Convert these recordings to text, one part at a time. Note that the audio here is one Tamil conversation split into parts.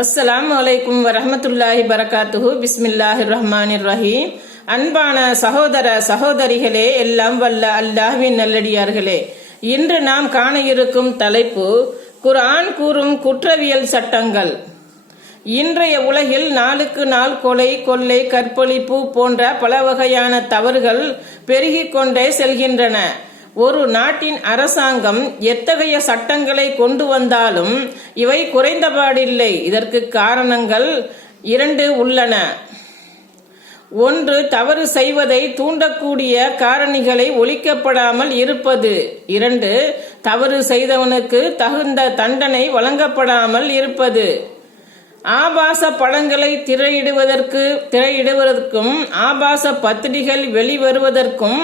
அஸ்ஸலாமு அலைக்கும் வரஹ்மத்துல்லாஹி பரகாத்துஹு. பிஸ்மில்லாஹிர் ரஹ்மானிர் ரஹீம். அன்பான சகோதர சகோதரிகளே, எல்லாம் வல்ல அல்லாஹ்வின் நல்லடியார்களே, இன்று நாம் காண இருக்கும் தலைப்பு குர்ஆன் கூறும் குற்றவியல் சட்டங்கள். இன்றைய உலகில் நாளுக்கு நாள் கொலை, கொள்ளை, கற்பழிப்பு போன்ற பல வகையான தவறுகள் பெருகிக் கொண்டே செல்கின்றன. ஒரு நாட்டின் அரசாங்கம் எத்தகைய சட்டங்களை கொண்டு வந்தாலும் இவை குறைந்தபாடில்லை. இதற்கு காரணங்கள் 2 உள்ளன. 1, தவறு செய்வதை தூண்டக்கூடிய காரணிகளை ஒழிக்கப்படாமல் இருப்பது. 2, தவறு செய்தவனுக்கு தகுந்த தண்டனை வழங்கப்படாமல் இருப்பது. ஆபாச படங்களை திரையிடுவதற்கும் ஆபாச பத்திரிகைகள் வெளிவருவதற்கும்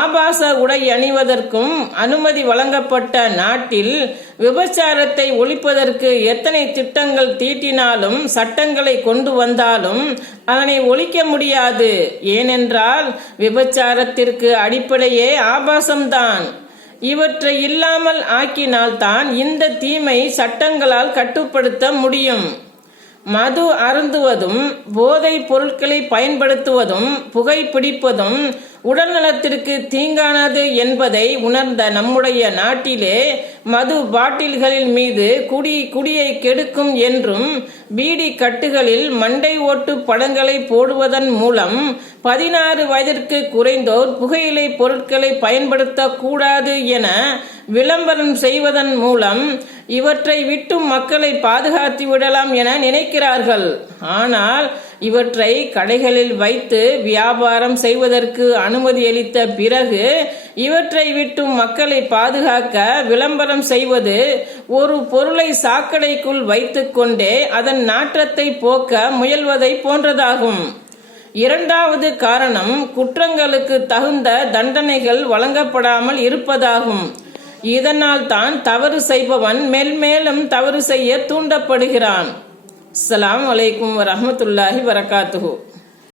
ஆபாச உடை அணிவதற்கும் அனுமதி வழங்கப்பட்ட நாட்டில் விபச்சாரத்தை ஒழிப்பதற்கு எத்தனை திட்டங்கள் தீட்டினாலும் சட்டங்களை கொண்டு வந்தாலும் அதனை ஒழிக்க முடியாது. ஏனென்றால் விபச்சாரத்திற்கு அடிப்படையே ஆபாசம்தான். இவற்றை இல்லாமல் ஆக்கினால்தான் இந்த தீமை சட்டங்களால் கட்டுப்படுத்த முடியும். மது அருந்துவதும் போதைப் பொருட்களை பயன்படுத்துவதும் புகைப்பிடிப்பதும் உடல் நலத்திற்கு தீங்கானது என்பதை உணர்ந்த நம்முடைய நாட்டிலே மது பாட்டில்களின் மீது குடியை கெடுக்கும் என்றும் பீடி கட்டுகளில் மண்டை ஓட்டு படங்களை போடுவதன் மூலம் 16 வயதிற்கு குறைந்தோர் புகையிலை பொருட்களை பயன்படுத்தக்கூடாது என விளம்பரம் செய்வதன் மூலம் இவற்றை விட்டு மக்களை பாதுகாத்து விடலாம் என நினைக்கிறார்கள். ஆனால் இவற்றை கடைகளில் வைத்து வியாபாரம் செய்வதற்கு அனுமதி அளித்த பிறகு இவற்றை விட்டு மக்களை பாதுகாக்க விளம்பரம் செய்வது ஒரு பொருளை சாக்கடைக்குள் வைத்துக் கொண்டே அதன் நாற்றத்தை போக்க முயல்வதை போன்றதாகும். 2வது காரணம் குற்றங்களுக்கு தகுந்த தண்டனைகள் வழங்கப்படாமல் இருப்பதாகும். இதனால் தான் தவறு செய்பவன் மேல்மேலும் தவறு செய்ய தூண்டப்படுகிறான். அஸ்ஸலாமு அலைக்கும் வரஹ்மத்துல்லாஹி வரகாத்துஹு.